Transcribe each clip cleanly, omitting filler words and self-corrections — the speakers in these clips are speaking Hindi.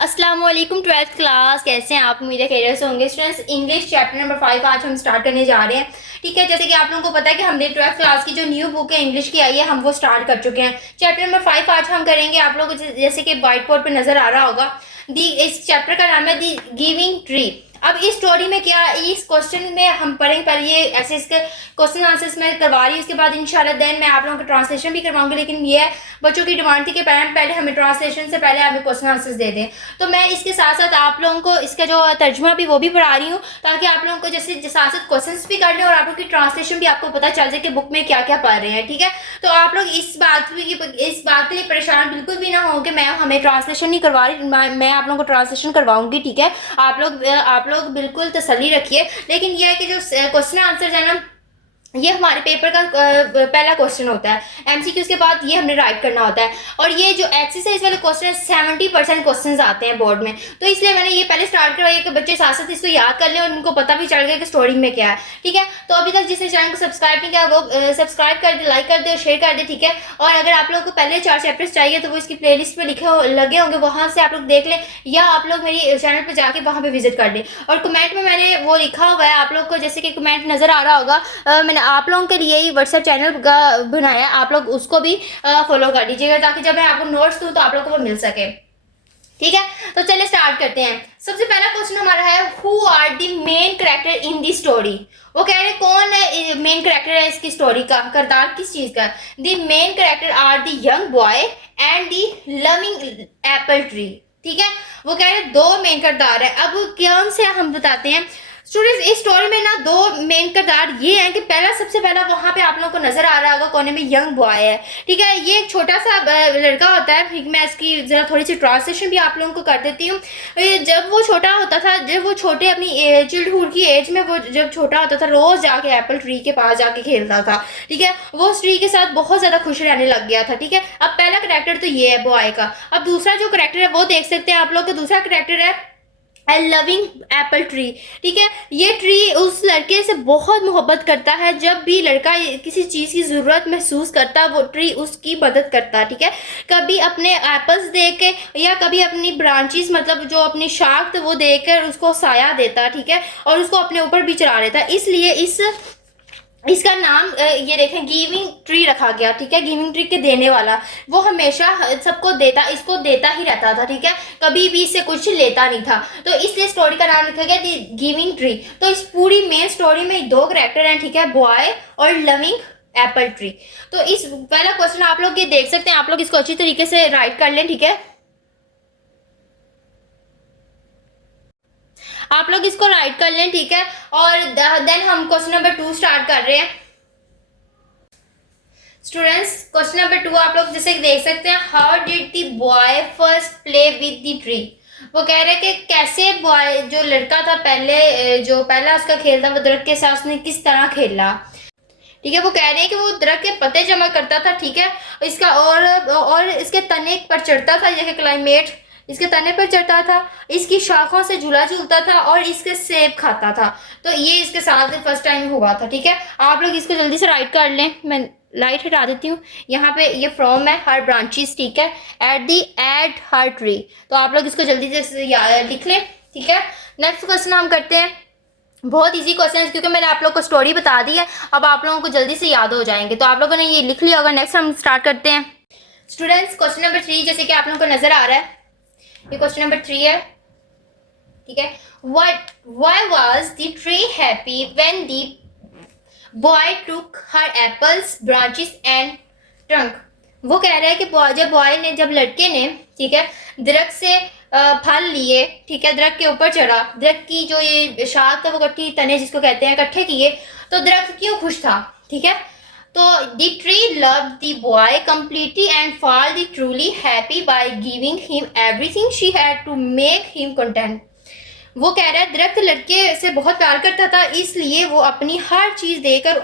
अस्सलाम वालेकुम ट्वेल्थ क्लास, कैसे हैं आप? उम्मीद है खैरियत से होंगे। स्टूडेंट्स, इंग्लिश चैप्टर नंबर 5 आज हम स्टार्ट करने जा रहे हैं। ठीक है, जैसे कि आप लोगों को पता है कि हमने ट्वेल्थ क्लास की जो न्यू बुक है इंग्लिश की आई है, हम वो स्टार्ट कर चुके हैं। चैप्टर नंबर 5 आज हम करेंगे। आप लोग जैसे कि व्हाइट बोर्ड पर नजर आ रहा होगा, दी इस चैप्टर का नाम है दी गिविंग ट्री। अब इस स्टोरी में क्या, इस क्वेश्चन में हम पढ़ेंगे पहले ये ऐसे इसके क्वेश्चन आंसर्स मैं करवा रही हूँ, उसके बाद इंशाल्लाह देन मैं आप लोगों को ट्रांसलेशन भी करवाऊंगी। लेकिन ये बच्चों की डिमांड थी कि पहले हमें ट्रांसलेशन से पहले हमें क्वेश्चन आंसर्स दे दें, तो मैं इसके साथ साथ आप लोगों को इसका जो तर्जुमा भी वो भी पढ़ा रही हूँ, ताकि आप लोगों को जैसे साथ साथ क्वेश्चन भी कर लें और आप लोगों की ट्रांसलेशन भी आपको पता चल जाए कि बुक में क्या क्या पढ़ रहे हैं। ठीक है, तो आप लोग इस बात के लिए परेशान बिल्कुल भी ना हो कि मैं हमें ट्रांसलेशन नहीं करवा रही, मैं आप लोगों को ट्रांसलेशन करवाऊंगी। ठीक है, आप लोग बिल्कुल तसल्ली रखिए। लेकिन यह है कि जो क्वेश्चन आंसर है ना, ये हमारे पेपर का पहला क्वेश्चन होता है एमसीक्यूज के बाद, ये हमने राइट करना होता है। और ये जो एक्सरसाइज वाले क्वेश्चन है 70% क्वेश्चन आते हैं बोर्ड में, तो इसलिए मैंने ये पहले स्टार्ट करवाया कि बच्चे साथ साथ इसको याद कर लें और उनको पता भी चल गया कि स्टोरी में क्या है। ठीक है, तो अभी तक जिसने चैनल को सब्सक्राइब नहीं किया वो सब्सक्राइब कर दे, लाइक कर दे और शेयर कर दे। ठीक है, और अगर आप लोगों को पहले 4 चैप्टर्स चाहिए तो वो इसकी प्ले लिस्ट में लगे होंगे, वहां से आप लोग देख लें, या आप लोग मेरी चैनल पर जाके वहां पे विजिट कर लें। और कमेंट में मैंने वो लिखा हुआ है, आप लोग को जैसे कि कमेंट नजर आ रहा होगा, मैंने आप लोगों के लिए व्हाट्सएप चैनल का बनाया, आप लोग उसको भी फॉलो कर लीजिएगा, ताकि जब मैं आपको नोट्स दूं तो आप लोग को वो मिल सके। ठीक है, तो चलिए स्टार्ट करते हैं। सबसे पहला क्वेश्चन हमारा है, who are the main character in the story. वो कह रहे हैं कौन है मेन कैरेक्टर है इसकी स्टोरी का, किरदार किस चीज का। The main character are the young boy and the loving apple tree. ठीक है, वो कह रहे हैं 2 मेन किरदार है। अब कौन से हम बताते हैं स्टूडेंट्स। इस स्टोरी में ना 2 मेन किरदार ये हैं कि सबसे पहला वहां पे आप लोगों को नजर आ रहा होगा कोने में यंग बॉय है। ठीक है, ये एक छोटा सा लड़का होता है। फिर मैं इसकी जरा थोड़ी सी ट्रांसलेशन भी आप लोगों को कर देती हूँ। जब वो छोटा होता था, जब वो छोटे अपनी चिल्डहुड की एज में वो जब छोटा होता था, रोज जाके एप्पल ट्री के पास जाके खेलता था। ठीक है, वो उस ट्री के साथ बहुत ज्यादा खुश रहने लग गया था। ठीक है, अब पहला करेक्टर तो ये है बॉय का। अब दूसरा जो करेक्टर है वो देख सकते हैं आप लोग, दूसरा करेक्टर है आई लविंग एप्पल ट्री। ठीक है, ये ट्री उस लड़के से बहुत मोहब्बत करता है। जब भी लड़का किसी चीज़ की ज़रूरत महसूस करता है, वो ट्री उसकी मदद करता है। ठीक है, कभी अपने एप्पल्स दे के, या कभी अपनी ब्रांचेस मतलब जो अपनी शाख वो देकर उसको साया देता। ठीक है, और उसको अपने ऊपर भी चला लेता। इसलिए इसका नाम ये देखें गिविंग ट्री रखा गया। ठीक है, गिविंग ट्री के देने वाला, वो हमेशा सबको देता, इसको देता ही रहता था। ठीक है, कभी भी इससे कुछ लेता नहीं था, तो इसलिए स्टोरी का नाम रखा गया दी गिविंग ट्री। तो इस पूरी मेन स्टोरी में 2 कैरेक्टर हैं। ठीक है, बॉय और लविंग एप्पल ट्री। तो इस पहला क्वेश्चन आप लोग ये देख सकते हैं, आप लोग इसको अच्छी तरीके से राइट कर लें। ठीक है, आप लोग इसको राइट कर लें। ठीक है, और देन हम क्वेश्चन नंबर 2 स्टार्ट कर रहे हैं। स्टूडेंट्स, क्वेश्चन नंबर 2 आप लोग जैसे देख सकते हैं, how did the boy first play with the tree. वो कह रहे हैं कि कैसे बॉय जो लड़का था पहले, जो पहला उसका खेल था वो दरख्त के साथ उसने किस तरह खेला। ठीक है, वो कह रहे हैं कि वो दरख्त के पत्ते जमा करता था। ठीक है, इसका और इसके तने पर चढ़ता था, जैसे क्लाइमेट इसके तने पर चढ़ता था, इसकी शाखों से झूला झूलता था और इसके सेब खाता था। तो ये इसके साथ फर्स्ट टाइम हुआ था। ठीक है, आप लोग इसको जल्दी से राइट कर लें। मैं लाइट हटा देती हूँ। यहाँ पे ये फ्रॉम है हर ब्रांचेस। ठीक है, एट हर ट्री। तो आप लोग इसको जल्दी से लिख लें। ठीक है, नेक्स्ट क्वेश्चन हम करते हैं। बहुत इजी क्वेश्चन है, क्योंकि मैंने आप लोग को स्टोरी बता दी है, अब आप लोगों को जल्दी से याद हो जाएंगे। तो आप लोगों ने ये लिख लिया होगा। नेक्स्ट हम स्टार्ट करते हैं। स्टूडेंट्स, क्वेश्चन नंबर 3 जैसे कि आप लोगों को नजर आ रहा है, ये क्वेश्चन नंबर 3 है। ठीक है, why was the tree happy when the boy took her apples branches and trunk. वो कह रहा है कि जब लड़के ने, ठीक है, दरख्त से फल लिए। ठीक है, दरख्त के ऊपर चढ़ा, दरख्त की जो ये शाख था वो इकट्ठी तने जिसको कहते हैं इकट्ठे किए, तो दरख्त क्यों खुश था। ठीक है, तो the tree love the boy completely and felt truly happy by giving him everything she had to make him content। वो कह रहा है दरख्त लड़के से बहुत प्यार करता था, इसलिए वो अपनी हर चीज देकर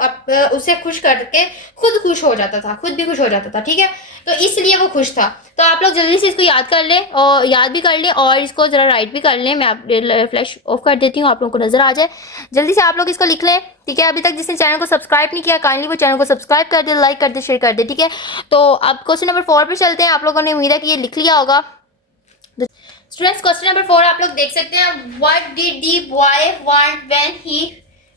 उसे खुश करके खुद खुश हो जाता था, खुद भी खुश हो जाता था। ठीक है, तो इसलिए वो खुश था। तो आप लोग जल्दी से इसको याद कर लें, और याद भी कर लें और इसको जरा राइट भी कर लें। मैं आप फ्लैश ऑफ कर देती हूँ, आप लोगों को नजर आ जाए। जल्दी से आप लोग इसको लिख लें। ठीक है, अभी तक जिसने चैनल को सब्सक्राइब नहीं किया, काइंडली वो चैनल को सब्सक्राइब कर दे, लाइक कर दे, शेयर कर दे। ठीक है, तो अब क्वेश्चन नंबर 4 पे चलते हैं। आप लोगों ने उम्मीद है कि ये लिख लिया होगा। स्टूडेंट्स क्वेश्चन नंबर 4 आप लोग देख सकते हैं, what did the boy want when he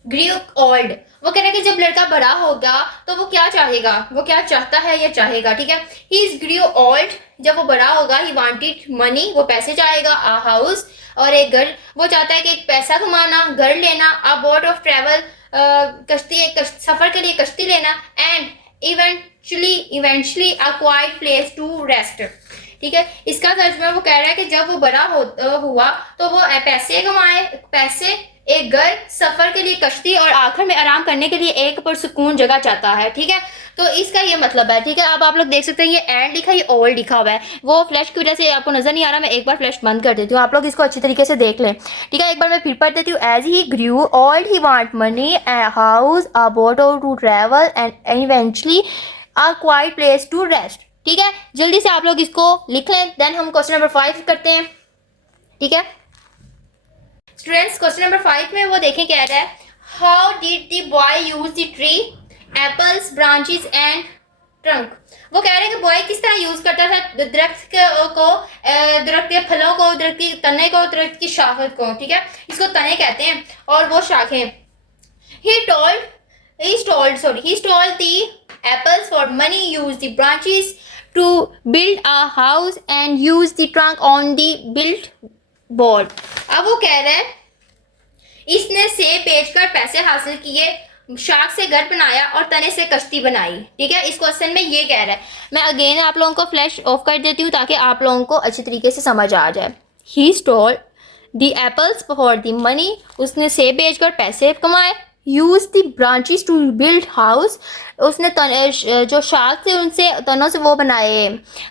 grew old. वो कह रहे हैं कि जब लड़का बड़ा होगा तो वो क्या चाहेगा, वो क्या चाहता है या चाहेगा, ठीक है। ही इज ग्रू ओल्ड, जब वो बड़ा होगा, ही वांटेड मनी, वो पैसे चाहेगा, अ हाउस, और एक घर, वो चाहता है कि एक पैसा कमाना, घर लेना, अ बोट ऑफ ट्रेवल, कश्ती, एक सफर के लिए कश्ती लेना, and eventually a quiet place to rest, ठीक है। इसका तर्जुमा वो कह रहा है कि जब वो बड़ा हुआ तो वो पैसे कमाए, पैसे, एक घर, सफर के लिए कश्ती, और आखिर में आराम करने के लिए एक पुरसुकून जगह चाहता है, ठीक है। तो इसका ये मतलब है, ठीक है। अब आप लोग देख सकते हैं ये एंड लिखा है, ये ओल्ड लिखा हुआ है, वो फ्लैश की वजह से आपको नजर नहीं आ रहा। मैं एक बार फ्लैश बंद कर देती हूँ, आप लोग इसको अच्छी तरीके से देख लें, ठीक है। एक बार मैं फिर पढ़ देती हूँ। As he grew old he want money, a house, a boat to travel, and eventually a quiet place to rest, ठीक है। जल्दी से आप लोग इसको लिख लें, देन हम क्वेश्चन नंबर 5 करते हैं, ठीक है। स्टूडेंट्स क्वेश्चन नंबर 5 में वो देखें क्या रहा है, how did the boy use the tree, apples, branches and trunk. वो कह रहे हैं कि बॉय किस तरह यूज करता था दरख्त को, दरख्त के फलों को, दरख्त की तने को, दरख्त की शाखत को, ठीक है। इसको तने कहते हैं और वो शाखें। he stole the apples for money, used the branches to build a house, and used the trunk on the built board। अब वो कह रहे हैं इसने सेब बेचकर पैसे हासिल किए, शाख से घर बनाया और तने से कश्ती बनाई, ठीक है। इस क्वेश्चन में ये कह रहा है। मैं अगेन आप लोगों को फ्लैश ऑफ कर देती हूँ ताकि आप लोगों को अच्छी तरीके से समझ आ जाए। He stole the apples for the money, उसने सेब बेचकर पैसे कमाए। Use the branches to build house, उसने जो शाख थे उनसे तनों से वो बनाए,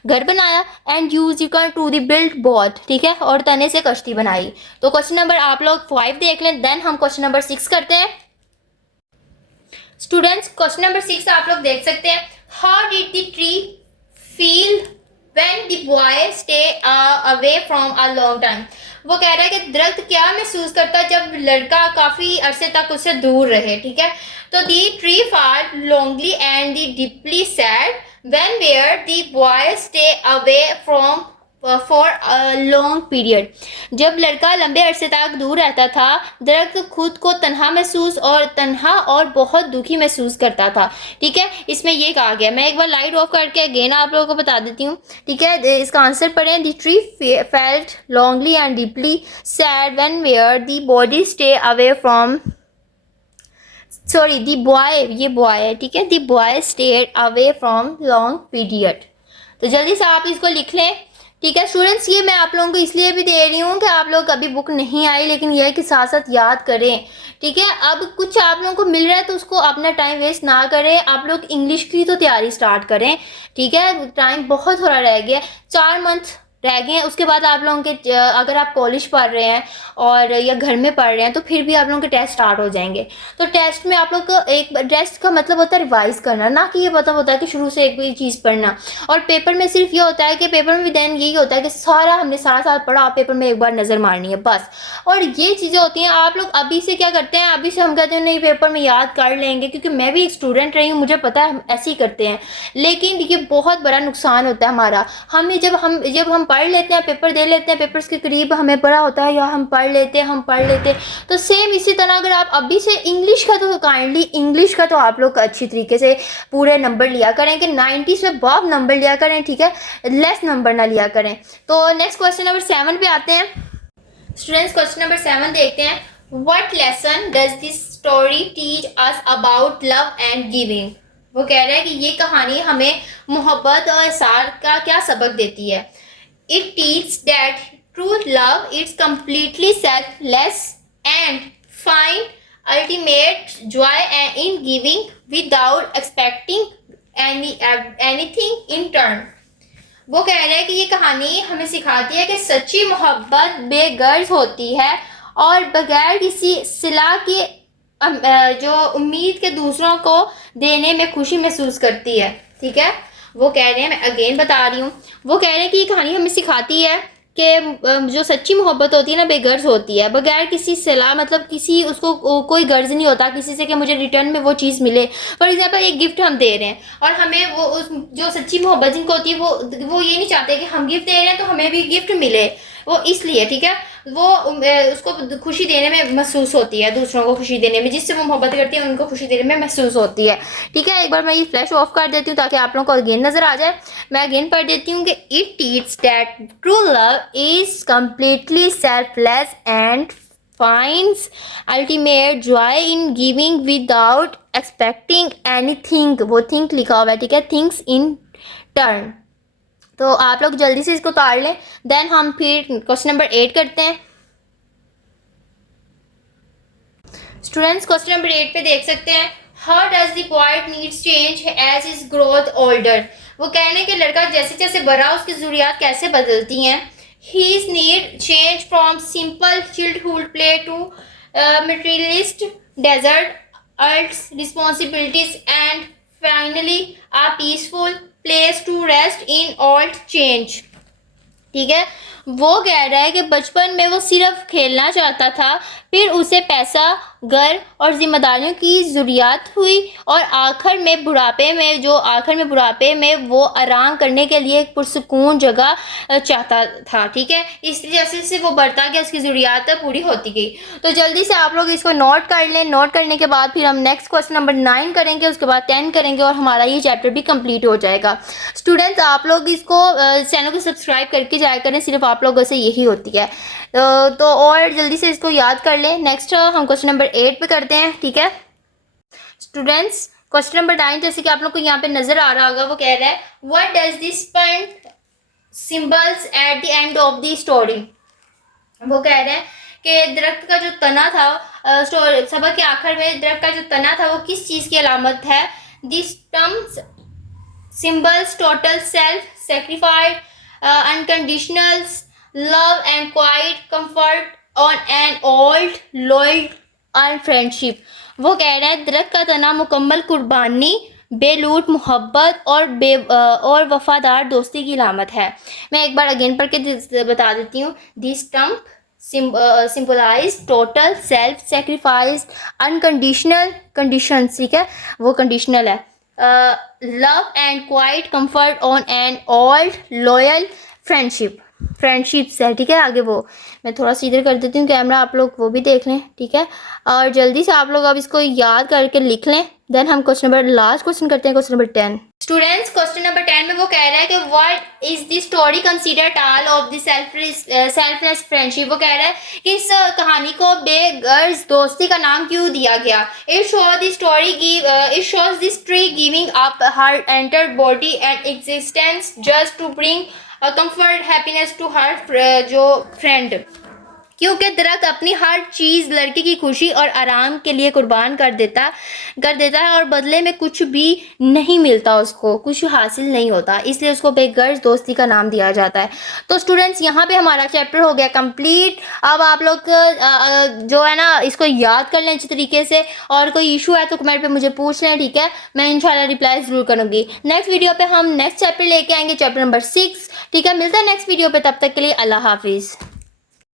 घर बनाया। And use equal to the build boat, ठीक है, और तने से कश्ती बनाई। तो क्वेश्चन नंबर आप लोग 5 देख लें, देन हम क्वेश्चन नंबर 6 करते हैं। स्टूडेंट्स क्वेश्चन नंबर 6 आप लोग देख सकते हैं, how did the tree feel when the boy stay away from a long time. वो कह रहा है कि दरख्त क्या महसूस करता है जब लड़का काफी अरसे तक उससे दूर रहे, ठीक है। तो the tree felt lonely and the deeply sad when where the boy stay away from for a long period. जब लड़का लंबे अरसे तक दूर रहता था, दरख्त खुद को तन्हा और बहुत दुखी महसूस करता था, ठीक है। इसमें ये कहा गया, मैं एक बार लाइट ऑफ करके अगेन आप लोगों को बता देती हूँ, ठीक है। इसका आंसर पढ़ें, the tree felt lonely and deeply sad when where the body stay away from the boy, ये बॉय है, ठीक है। The boy stayed away from long period. तो जल्दी से आप इसको लिख लें, ठीक है। स्टूडेंट्स ये मैं आप लोगों को इसलिए भी दे रही हूँ कि आप लोग कभी बुक नहीं आई, लेकिन यह है कि साथ साथ याद करें, ठीक है। अब कुछ आप लोगों को मिल रहा है तो उसको अपना टाइम वेस्ट ना करें, आप लोग इंग्लिश की तो तैयारी स्टार्ट करें, ठीक है। टाइम बहुत थोड़ा रह गया, 4 मंथ रह गए हैं। उसके बाद आप लोगों के अगर आप कॉलेज पढ़ रहे हैं और या घर में पढ़ रहे हैं तो फिर भी आप लोगों के टेस्ट स्टार्ट हो जाएंगे। तो टेस्ट में आप लोग को एक टेस्ट का मतलब होता है रिवाइज करना, ना कि ये मतलब होता है कि शुरू से एक भी चीज़ पढ़ना। और पेपर में सिर्फ ये होता है कि पेपर में भी देन यही होता है कि हमने सारा साल पढ़ा, आप पेपर में एक बार नज़र मारनी है बस। और ये चीज़ें होती हैं, आप लोग अभी से क्या करते हैं, अभी से हम कहते हैं नहीं पेपर में याद कर लेंगे, क्योंकि मैं भी एक स्टूडेंट रही हूँ, मुझे पता है हम ऐसे ही करते हैं। लेकिन ये बहुत बड़ा नुकसान होता है हमारा। हमें जब हम पढ़ लेते हैं, पेपर दे लेते हैं, पेपर्स के करीब हमें पढ़ा होता है या हम पढ़ लेते हैं। तो सेम इसी तरह अगर आप अभी से इंग्लिश का, तो काइंडली इंग्लिश का तो आप लोग अच्छी तरीके से पूरे नंबर लिया करें कि 90 से बहुत नंबर लिया करें, ठीक है, लेस नंबर ना लिया करें। तो नेक्स्ट क्वेश्चन नंबर 7 पे आते हैं। स्टूडेंट्स क्वेश्चन नंबर 7 देखते हैं, what lesson does this story teach us about love and giving. वो कह रहा है कि ये कहानी हमें मोहब्बत और एहसान का क्या सबक देती है। It teaches that true love is completely selfless and find ultimate joy in giving without expecting anything in turn। वो कह रहे हैं कि ये कहानी हमें सिखाती है कि सच्ची मोहब्बत बेगर्ज होती है और बगैर किसी सिला के जो उम्मीद के दूसरों को देने में खुशी महसूस करती है, ठीक है। वो कह रहे हैं, मैं अगेन बता रही हूँ, वो कह रहे हैं कि ये कहानी हमें सिखाती है कि जो सच्ची मोहब्बत होती है ना बेगर्ज होती है, बगैर किसी सलाह, मतलब किसी उसको कोई गर्ज नहीं होता किसी से कि मुझे रिटर्न में वो चीज़ मिले। फॉर एग्जांपल एक गिफ्ट हम दे रहे हैं और हमें वो जो सच्ची मोहब्बत जिनको होती है वो ये नहीं चाहते कि हम गिफ्ट दे रहे हैं तो हमें भी गिफ्ट मिले, वो इसलिए, ठीक है, वो उसको खुशी देने में महसूस होती है, दूसरों को खुशी देने में, जिससे वो मोहब्बत करती है उनको खुशी देने में महसूस होती है, ठीक है। एक बार मैं ये फ्लैश ऑफ कर देती हूँ ताकि आप लोगों को अगेन नज़र आ जाए। मैं अगेन पढ़ देती हूँ कि it teach that true love is completely selfless and finds ultimate joy in giving without expecting anything। वो think लिखा हुआ है, ठीक है, things in turn। तो आप लोग जल्दी से इसको उतार लें, देन हम फिर क्वेश्चन नंबर 8 करते हैं। स्टूडेंट्स क्वेश्चन नंबर 8 पे देख सकते हैं, how does the poet needs change as is growth older. वो कहने हैं कि लड़का जैसे जैसे बड़ा उसकी ज़रूरियात कैसे बदलती हैं। His need change from simple childhood play to materialist desert, adults responsibilities, and finally a peaceful place to rest in all change। ठीक है, वो कह रहा है कि बचपन में वो सिर्फ खेलना चाहता था, फिर उसे पैसा, घर और जिम्मेदारियों की ज़रूरत हुई, और आखिर में बुढ़ापे में वो आराम करने के लिए एक पुरसुकून जगह चाहता था, ठीक है। इसलिए जैसे जैसे वो बढ़ता गया उसकी ज़रूरत पूरी होती गई। तो जल्दी से आप लोग इसको नोट कर लें। नोट करने के बाद फिर हम नेक्स्ट क्वेश्चन नंबर 9 करेंगे, उसके बाद 10 करेंगे और हमारा ये चैप्टर भी कंप्लीट हो जाएगा। स्टूडेंट्स आप लोग इसको चैनल को सब्सक्राइब करके जाया करें, सिर्फ आप लोगों से यही होती है। तो और जल्दी से इसको याद कर लें। नेक्स्ट हम क्वेश्चन नंबर 8 पे करते हैं, ठीक है। स्टूडेंट्स क्वेश्चन नंबर 9 जैसे कि आप लोग को यहाँ पे नजर आ रहा होगा, वो कह रहा है what does this point symbols at the end of the story. वो कह रहे हैं कि दरख्त का जो तना था, सबक के आखिर में दरख्त का जो तना था वो किस चीज़ की अलामत है। This terms symbols total self सेक्रीफाइड unconditional love and quiet comfort on an old loyal and friendship. वो कह रहे हैं दरख्त का तना मुकम्मल कुर्बानी, बेलूट मोहब्बत और वफादार दोस्ती की अलामत है। मैं एक बार अगेन पढ़ के बता देती हूँ। This term symbolise total self sacrifice unconditional conditions, ठीक है, वो कंडीशनल है। Love and quiet comfort on an old loyal friendships है, ठीक है। आगे वो मैं थोड़ा सा इधर कर देती हूँ कैमरा, आप लोग वो भी देख लें, ठीक है। और जल्दी से आप लोग अब इसको याद करके लिख लें। देन हम लास्ट क्वेश्चन करते हैं, question number 10। Students question number 10 में वो कह रहा है कि what is the story consider टाल ऑफ द सेल्फलेस फ्रेंडशिप। वो कह रहा है कि इस कहानी को बेगर्ज दोस्ती का नाम क्यों दिया गया। It shows this tree giving up her enter body and existence just to bring comfort happiness to her जो फ्रेंड। क्योंकि दरख्त अपनी हर चीज़ लड़के की खुशी और आराम के लिए कुर्बान कर देता है और बदले में कुछ भी नहीं मिलता, उसको कुछ हासिल नहीं होता, इसलिए उसको बेगर्ज दोस्ती का नाम दिया जाता है। तो स्टूडेंट्स यहाँ पे हमारा चैप्टर हो गया कंप्लीट। अब आप लोग जो है ना इसको याद कर लें अच्छी तरीके से, और कोई इशू है तो कमेंट पे मुझे पूछ लें, ठीक है। मैं इंशाल्लाह रिप्लाई ज़रूर करूँगी। नेक्स्ट वीडियो पे हम नेक्स्ट चैप्टर लेके आएंगे, चैप्टर नंबर 6, ठीक है। मिलता है नेक्स्ट वीडियो पे, तब तक के लिए अल्लाह हाफिज़।